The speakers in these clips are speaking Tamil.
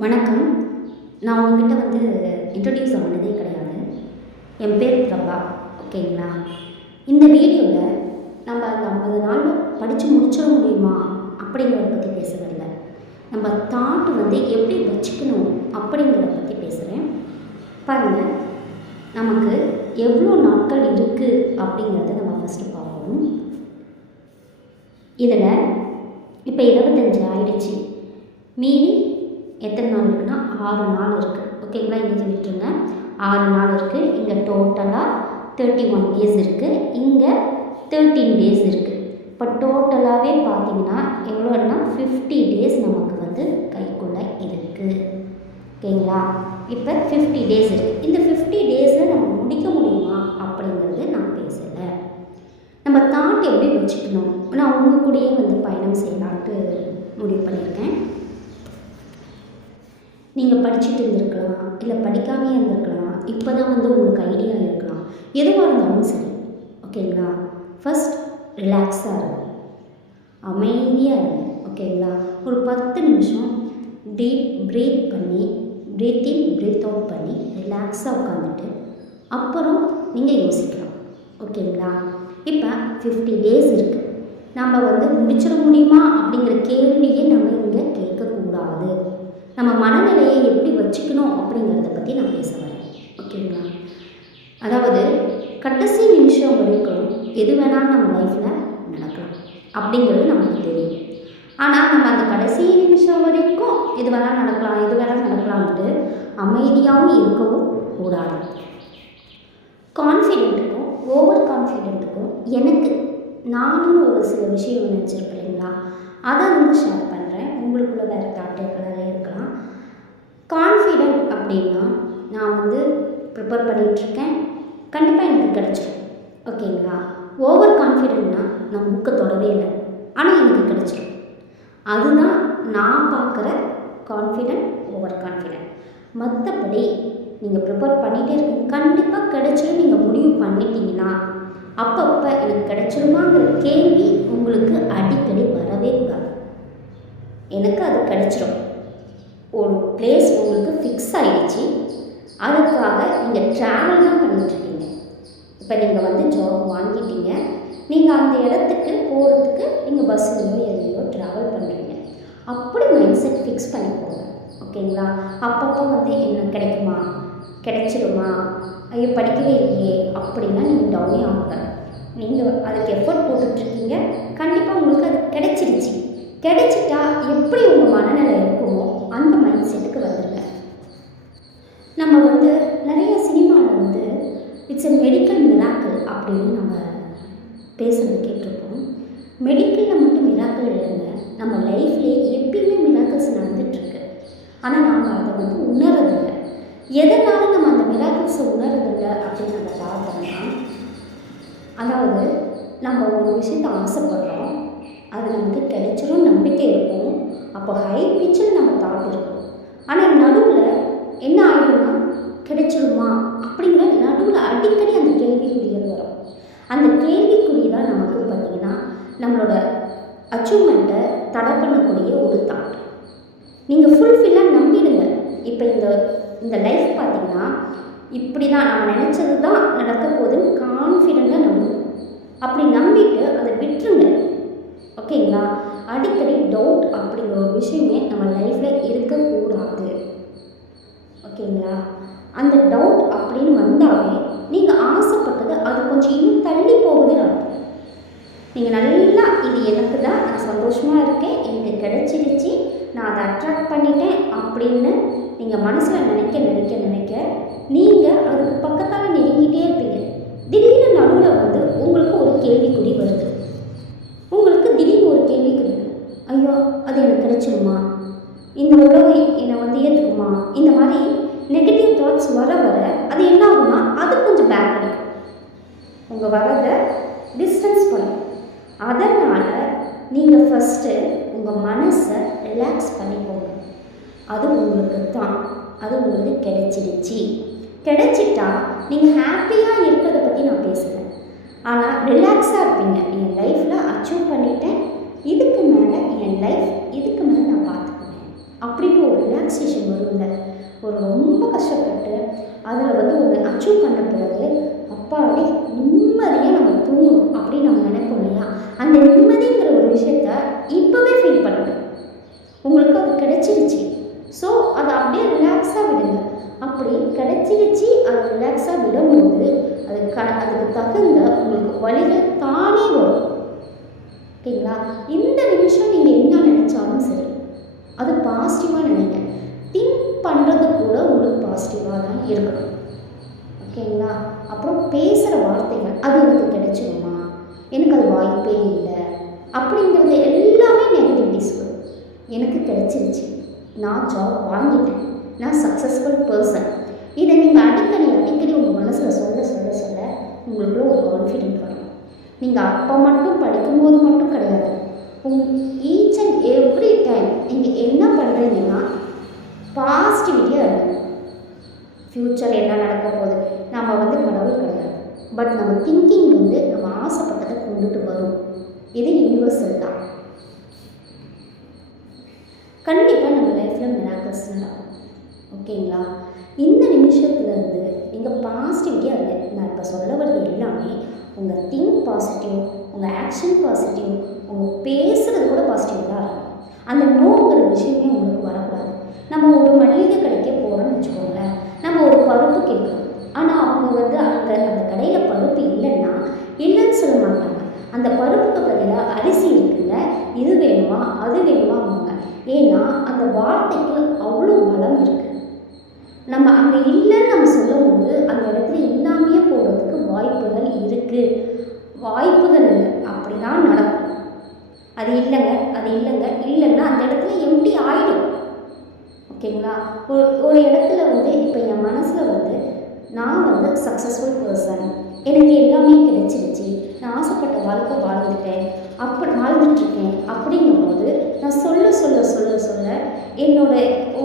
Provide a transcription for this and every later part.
வணக்கம். நான் உங்ககிட்ட இன்ட்ரடியூஸ் ஆனதே கிடையாது. என் பேர் பிரபா. ஓகேங்களா? இந்த வீடியோவில் நம்ம அந்த 50 நாள் படித்து முடிச்சிட முடியுமா அப்படிங்கிறத பற்றி பேசுகிறதில்ல. நம்ம தாட் எப்படி வச்சுக்கணும் அப்படிங்கிறத பற்றி பேசுகிறேன். பாருங்கள், நமக்கு எவ்வளோ நாட்கள் இருக்குது அப்படிங்கிறத நம்ம ஃபஸ்ட்டு பார்க்கணும். இதில் இப்போ 25 ஆயிடுச்சு. மீதி எத்தனை நாள் இருக்குன்னா 6 நாள் இருக்குது. ஓகேங்களா? இன்றைக்கி விட்டுருங்க. 6 நாள் இருக்குது. இங்கே டோட்டலாக 31 டேஸ் இருக்குது. இங்கே 13 டேஸ் இருக்குது. இப்போ டோட்டலாகவே பார்த்தீங்கன்னா எவ்வளோன்னா 50 டேஸ் நமக்கு கைக்குள்ளே இருக்குது. ஓகேங்களா? இப்போ 50 டேஸ் இருக்குது. இந்த 50 டேஸில் நம்ம முடிக்க முடியுமா அப்படிங்கிறது நான் பேசலை. நம்ம தாட் எப்படி வச்சுக்கணும், நான் உங்கள் கூடயே பயணம் செய்யலான்ட்டு முடிவு பண்ணியிருக்கேன். நீங்கள் படிச்சுட்டு இருந்திருக்கலாம், இல்லை படிக்காமே இருந்திருக்கலாம், இப்போ தான் உங்களுக்கு ஐடியா இருக்கலாம். எதுவாக இருந்தாலும் சரி. ஓகேங்களா? ஃபஸ்ட் ரிலாக்ஸாக இருக்கும், அமைதியாக இருங்க. ஓகேங்களா? ஒரு 10 நிமிஷம் டீப் ப்ரீத் பண்ணி, ப்ரீத் இன் ப்ரீத் அவுட் பண்ணி ரிலாக்ஸாக உட்காந்துட்டு அப்புறம் நீங்கள் யோசிக்கலாம். ஓகேங்களா? இப்போ 50 டேஸ் இருக்குது. நம்ம முடிச்சிட முடியுமா அப்படிங்கிற கேள்வியே நம்ம இங்கே கேட்கக்கூடாது. நம்ம மனநிலையை எப்படி வச்சுக்கணும் அப்படிங்கிறத பற்றி நான் பேச வரேன். ஓகேங்களா? அதாவது கடைசி நிமிஷம் வரைக்கும் எது வேணாலும் நம்ம லைஃப்பில் நடக்கலாம் அப்படிங்கிறது நமக்கு தெரியும். ஆனால் நம்ம அந்த கடைசி நிமிஷம் வரைக்கும் எது வேணாலும் நடக்கலாம், எது வேணாலும் நடக்கலான்ட்டு அமைதியாகவும் இருக்கவும் கூடாது. கான்ஃபிடென்ட்டுக்கும் ஓவர் கான்ஃபிடென்ட்டுக்கும் நானும் ஒரு சில விஷயம் நினச்சிருப்பேன் இல்லைங்களா, அதை ஷேர் பண்ணுறேன். உங்களுக்குள்ள வேறு தாட்டுகளாக இருக்கலாம். கான்ஃபிடென்ட் அப்படின்னா நான் ப்ரிப்பேர் பண்ணிகிட்ருக்கேன், கண்டிப்பாக எனக்கு கிடச்சிடும். ஓகேங்களா? ஓவர் கான்ஃபிடென்ட்னா நான் புக்கை தொடவே இல்லை, ஆனால் எனக்கு கிடச்சிடும். அதுதான் நான் பார்க்குற கான்ஃபிடென்ட், ஓவர் கான்ஃபிடென்ட். மற்றபடி நீங்கள் ப்ரிப்பேர் பண்ணிகிட்டே இருக்கீங்க, கண்டிப்பாக கிடச்சிடும். நீங்கள் முடிவு பண்ணிட்டீங்கன்னா அப்பப்போ எனக்கு கிடச்சிருமாங்கிற கேள்வி உங்களுக்கு அடிக்கடி வரவே கூடாது. எனக்கு அது கிடச்சிரும். ஒரு பிளேஸ் உங்களுக்கு ஃபிக்ஸ் ஆகிடுச்சு, அதுக்காக நீங்கள் ட்ராவல் தான் பண்ணிகிட்ருக்கீங்க. இப்போ நீங்கள் ஜாப் வாங்கிட்டீங்க, நீங்கள் அந்த இடத்துக்கு போகிறதுக்கு நீங்கள் பஸ்ஸுலையோ எதுலையோ ட்ராவல் பண்ணுறீங்க. அப்படி மைண்ட் செட் ஃபிக்ஸ் பண்ணிக்கோங்க. ஓகேங்களா? அப்பப்போ என்ன கிடைக்குமா, கிடைச்சிடுமா, ஐயோ படிக்கவே இல்லையே அப்படின்னா நீங்கள் டவுனே ஆகுங்க. நீங்கள் அதுக்கு எஃபர்ட் போட்டுட்ருக்கீங்க, கண்டிப்பாக உங்களுக்கு அது கிடைச்சிடுச்சு. கிடைச்சிட்டா எப்படி உங்கள் மனநிலை இருக்குமோ அந்த மைண்ட் செட்டுக்கு வந்துடுங்க. நம்ம நிறைய சினிமாவில் இட்ஸ் எ மெடிக்கல் மிராக்கிள் அப்படின்னு நம்ம பேசுகிறது கேட்டிருப்போம். மெடிக்கலில் மட்டும் மிராக்கிள் இல்லைங்க, நம்ம லைஃப்லேயே எப்பயுமே மிராக்கிள்ஸ் நடந்துகிட்ருக்கு. ஆனால் நாம் அதை உணரதில்லை. எதனால நம்ம அந்த மிராக்கிள்ஸை உணரதில்லை அப்படின்னு நம்ம பார்த்தோம்னா, அதாவது நம்ம ஒரு விஷயத்தை ஆசைப்படுறோம், அது நமக்கு கிடைச்சிரும் நம்பிக்கை இருக்கும். அப்போ ஹை பிச்சில் நம்ம தாட் இருக்கும். ஆனால் நடுவில் என்ன ஆகிடும்னா, கிடைச்சிருமா அப்படிங்கிற நடுவில் அடிக்கடி அந்த கேள்விக்குறிகள் வரும். அந்த கேள்விக்குறி தான் நமக்கு பார்த்திங்கன்னா நம்மளோட அச்சீவ்மெண்ட்டை தடை பண்ணக்கூடிய ஒரு தாட். நீங்கள் ஃபுல்ஃபில்லாக நம்பிடுங்க. இப்போ இந்த லைஃப் பார்த்திங்கன்னா இப்படி தான் நம்ம நினச்சது தான் நடக்க போகுதுன்னு கான்ஃபிடெண்ட்டாக நம்புங்க. அப்படி நம்பிட்டு அதை விட்டுருங்க. ஓகேங்களா? அடிக்கடி டவுட் அப்படிங்கிற ஒரு விஷயமே நம்ம லைஃப்பில் இருக்கக்கூடாது. ஓகேங்களா? அந்த டவுட் அப்படின்னு வந்தாவே நீங்கள் ஆசைப்பட்டது அது கொஞ்சம் இன்னும் தள்ளி போகுதுன்னு அர்த்தம். நீங்கள் நல்லா இது எனக்கு தான், நான் சந்தோஷமாக இருக்கேன், எனக்கு கிடைச்சிடுச்சு, நான் அதை அட்ராக்ட் பண்ணிட்டேன் அப்படின்னு நீங்கள் மனசில் நினைக்க நீங்கள் அதுக்கு பக்கத்தால் நெருங்கிட்டே இருப்பீங்க. திடீர்னு நடுவில் உங்களுக்கு ஒரு கேள்விக்குறி வருது. உங்களுக்கு திடீர்னு ஒரு கேள்விக்குறி, ஐயோ அது எனக்கு கிடைச்சிருமா, இந்த உலகம் என்னை ஏற்றுக்குமா, இந்த மாதிரி நெகட்டிவ் தாட்ஸ் வர அது என்ன ஆகும்னா அது கொஞ்சம் பேக் அடிக்கும். உங்கள் வரதை டிஸ்டன்ஸ் பண்ணும். அதனால் நீங்கள் ஃபஸ்ட்டு உங்கள் மனசை ரிலாக்ஸ் பண்ணிக்கோங்க. அது உங்களுக்கு தான், அது உங்களுக்கு கிடைச்சிடுச்சு. கிடைச்சிட்டா நீங்கள் ஹாப்பியாக இருக்கிறத பற்றி நான் பேசுகிறேன். ஆனால் ரிலாக்ஸாக இருப்பீங்க. என் லைஃப்பில் அச்சீவ் பண்ணிட்டேன், இதுக்கு மேலே என் லைஃப் இதுக்கு மேலே நான் பார்த்துக்குவேன் அப்படின்னு ஒரு ரிலாக்ஸேஷன் வரும்ல, ஒரு ரொம்ப கஷ்டப்பட்டு அதில் வந்து ஒன்று அச்சீவ் பண்ண பிறகு அப்பாடி நிம்மதியாக நம்ம தூங்கணும் அப்படின்னு நம்ம நினைப்போம் இல்லையா? அந்த நிம்மதிங்கிற ஒரு விஷயத்த இப்போவே ஃபீல் பண்ணுங்க. உங்களுக்கு அது கிடைச்சிருச்சு. ஸோ அதை அப்படியே ரிலாக்ஸாக விடுங்க. அப்படி கிடைச்சிருச்சு அதை ரிலாக்ஸாக விடும்போது அதுக்கு தகுந்த உங்களுக்கு வழிகள் தானே வரும். ஓகேங்களா? இந்த நிமிஷம் நீங்கள் என்ன நினச்சாலும் சரி, அது பாசிட்டிவாக நினைங்க. திங்க் பண்ணுறது கூட உங்களுக்கு பாசிட்டிவாக தான் இருக்கணும். ஓகேங்களா? அப்புறம் பேசுகிற வார்த்தைகள் அது எனக்கு கிடைச்சிருமா, எனக்கு அது வாய்ப்பே இல்லை அப்படிங்கிறது எல்லாமே நெகட்டிவிட்டிஸ் வரும். எனக்கு கிடைச்சிருச்சு, நான் ஜாப் வாங்கிட்டேன், நான் சக்ஸஸ்ஃபுல் பர்சன். இதை நீங்கள் அடிக்கடி உங்கள் மனசில் சொல்ல சொல்ல சொல்ல உங்களுக்குள்ள ஒரு கான்ஃபிடென்ட் வரும். நீங்கள் அப்போ மட்டும் படிக்கும்போது மட்டும் கிடையாது, ஈச் அண்ட் எவ்ரி டைம் நீங்கள் என்ன பண்ணுறீங்கன்னா பாசிட்டிவிட்டியாக இருக்கும். ஃப்யூச்சர் என்ன நடக்க போகுது, நம்ம வந்து கடவுள் கிடையாது, பட் நம்ம திங்கிங் வந்து நம்ம ஆசைப்பட்டதை கொண்டுட்டு வரும். இது யூனிவர்சல் தான். கண்டிப்பாக நம்ம லைஃப்பில் மிராக்கிள்ஸ் நடக்கும். ஓகேங்களா? இந்த நிமிஷத்துலேருந்து நீங்கள் பாசிட்டிவிட்டியாக இருங்க. நான் இப்போ சொல்ல வர்றது எல்லாமே உங்கள் திங்க் பாசிட்டிவ், உங்கள் ஆக்ஷன் பாசிட்டிவ், உங்கள் பேசுகிறது கூட பாசிட்டிவ் தான் இருக்கும். அந்த நோங்கிற விஷயமே உங்களுக்கு வரக்கூடாது. நம்ம ஒரு மளிகை கடைக்கு போகிறோம்னு வச்சுக்கோங்களேன், நம்ம ஒரு பருப்பு கேட்குறோம், ஆனால் அவங்க வந்து அந்த கடையில் பருப்பு இல்லைன்னா இல்லைன்னு சொல்ல மாட்டாங்க. அந்த பருப்புக்கு பதிலாக அரிசி இருக்குங்க, இது வேணுமா அது வேணுமா அவங்க. ஏன்னா அந்த வார்த்தைக்கு அவ்வளோ பலம் இருக்குது. நம்ம அங்கே இல்லைன்னு நம்ம சொல்லும் போது அந்த இடத்துல இல்லாமையே போகிறதுக்கு வாய்ப்புகள் இருக்குது. வாய்ப்புகள் இல்லை, அப்படி தான் நடக்கும். அது இல்லைன்னா அந்த இடத்துல எம்டி ஆகிடும். ஓகேங்களா? ஒரு இடத்துல வந்து இப்போ என் மனசில் வந்து நான் வந்து சக்ஸஸ்ஃபுல் பர்சன், எனக்கு எல்லாமே கிடைச்சிருச்சு, நான் ஆசைப்பட்ட வாழ்க்கை வாழ்ந்துட்டேன், அப்படி வாழ்ந்துட்டுருக்கேன் அப்படிங்கும்போது நான் சொல்ல சொல்ல சொல்ல சொல்ல என்னோட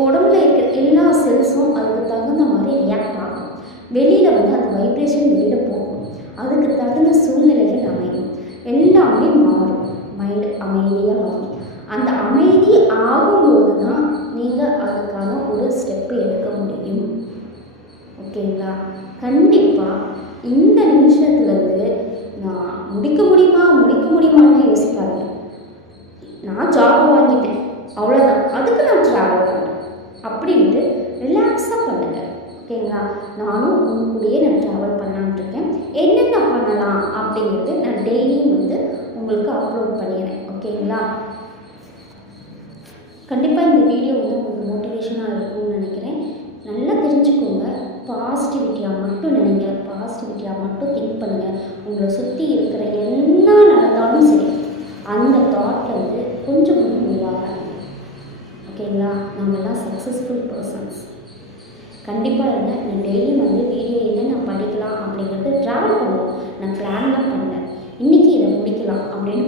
உடம்புல இருக்கிற எல்லா செல்ஸும் அதுக்கு தகுந்த மாதிரி ரியாக்ட் ஆகும். வெளியில் வந்து அந்த வைப்ரேஷன் வெளியில் போகும். அதுக்கு தகுந்த சூழ்நிலைகள் அமையும், எல்லாமே மாறும். மைண்ட் அமைதியாக ஆகும். அந்த அமைதி ஆகும்போது தான் நீங்கள் அதுக்கான ஒரு ஸ்டெப்பு எடுக்க முடியும். ஓகேங்களா? கண்டிப்பாக இந்த நிமிஷத்துலேருந்து நான் முடிக்க முடியுமான்னு யோசிக்காதீங்க. நான் ஜாப் வாங்கிட்டேன், அவ்வளோதான், அதுக்கு நான் ட்ராவல் பண்ணுறேன் அப்படின்ட்டு ரிலாக்ஸாக பண்ணுங்கள். ஓகேங்களா? நானும் உங்க கூடயே நான் ட்ராவல் பண்ணலான்ட்டு இருக்கேன். என்னென்ன பண்ணலாம் அப்படிங்கிறது நான் டெய்லியும் வந்து உங்களுக்கு அப்லோட் பண்ணிடுறேன். ஓகேங்களா? கண்டிப்பாக இந்த வீடியோ வந்து உங்களுக்கு மோட்டிவேஷனாக இருக்கும்னு நினைக்கிறேன். நல்லா தெரிஞ்சுக்கோங்க. பாசிட்டிவிட்டியாக மட்டும் நினைங்க, பாசிட்டிவிட்டியாக மட்டும் திங்க் பண்ணுங்கள். உங்களை சுற்றி இருக்கிற என்ன நடந்தாலும் சரி அந்த தாட்டில் வந்து கொஞ்சம் உருவாங்க. ஓகேங்களா? நம்மெல்லாம் சக்ஸஸ்ஃபுல் பர்சன்ஸ். கண்டிப்பாக இருங்க. நான் டெய்லியும் வந்து வீடியோ என்ன நான் படிக்கலாம் அப்படிங்கிறது ட்ராவல் பண்ணுவோம். நான் பிளான்லாம் பண்ணேன், இன்றைக்கி இதை முடிக்கலாம் அப்படின்னு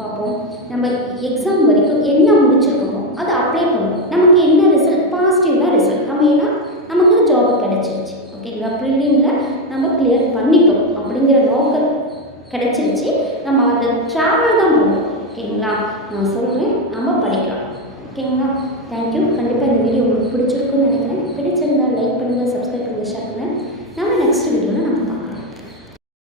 பார்ப்போம். நம்ம எக்ஸாம் வரைக்கும் என்ன முடிச்சிருக்கோமோ அதை அப்ளை பண்ணுவோம். நமக்கு என்ன ரிசல்ட், பாசிட்டிவாக ரிசல்ட். நம்ம ஏன்னா நமக்கு ஜாப் கிடச்சிருச்சு. ஓகேங்களா? ப்ரிலிமில் நம்ம கிளியர் பண்ணிட்டோம் அப்படிங்கிற நோக்கம் கிடச்சிருச்சு. நம்ம அதை ட்ராவல் தான் பண்ணுவோம். ஓகேங்களா? நான் சொல்கிறேன், நம்ம படிக்கலாம். ஓகேங்களா? தேங்க்யூ. கண்டிப்பாக இந்த வீடியோ உங்களுக்கு பிடிச்சிருக்குன்னு நினைக்கிறேன். பிடிச்சிருந்தால் லைக் பண்ணுங்கள், சப்ஸ்கிரைப் பண்ணுங்கள், ஷேர் பண்ணுங்கள். நம்ம நெக்ஸ்ட் வீடியோவில் நம்ம